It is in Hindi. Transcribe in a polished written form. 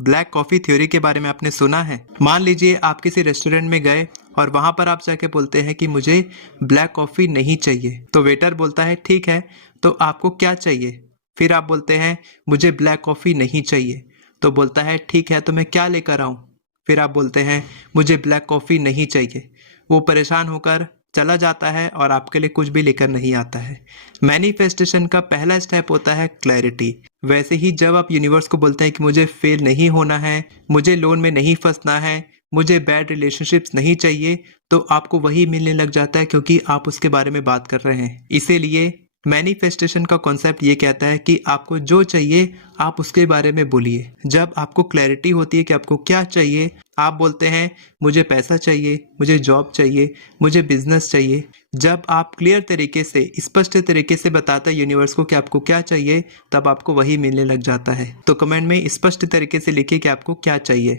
ब्लैक कॉफ़ी थ्योरी के बारे में आपने सुना है? मान लीजिए आप किसी रेस्टोरेंट में गए और वहाँ पर आप जाके बोलते हैं कि मुझे ब्लैक कॉफ़ी नहीं चाहिए। तो वेटर बोलता है ठीक है, तो आपको क्या चाहिए? फिर आप बोलते हैं मुझे ब्लैक कॉफ़ी नहीं चाहिए। तो बोलता है ठीक है, तो मैं क्या लेकर आऊँ? फिर आप बोलते हैं मुझे ब्लैक कॉफ़ी नहीं चाहिए। वो परेशान होकर चला जाता है और आपके लिए कुछ भी लेकर नहीं आता है। मैनिफेस्टेशन का पहला स्टेप होता है क्लैरिटी। वैसे ही जब आप यूनिवर्स को बोलते हैं कि मुझे फेल नहीं होना है, मुझे लोन में नहीं फंसना है, मुझे बैड रिलेशनशिप्स नहीं चाहिए, तो आपको वही मिलने लग जाता है क्योंकि आप उसके बारे में बात कर रहे हैं। इसीलिए मैनिफेस्टेशन का कॉन्सेप्ट ये कहता है कि आपको जो चाहिए आप उसके बारे में बोलिए। जब आपको क्लैरिटी होती है कि आपको क्या चाहिए, आप बोलते हैं मुझे पैसा चाहिए, मुझे जॉब चाहिए, मुझे बिजनेस चाहिए। जब आप क्लियर तरीके से, स्पष्ट तरीके से बताते हैं यूनिवर्स को कि आपको क्या चाहिए, तब आपको वही मिलने लग जाता है। तो कमेंट में स्पष्ट तरीके से लिखिए कि आपको क्या चाहिए।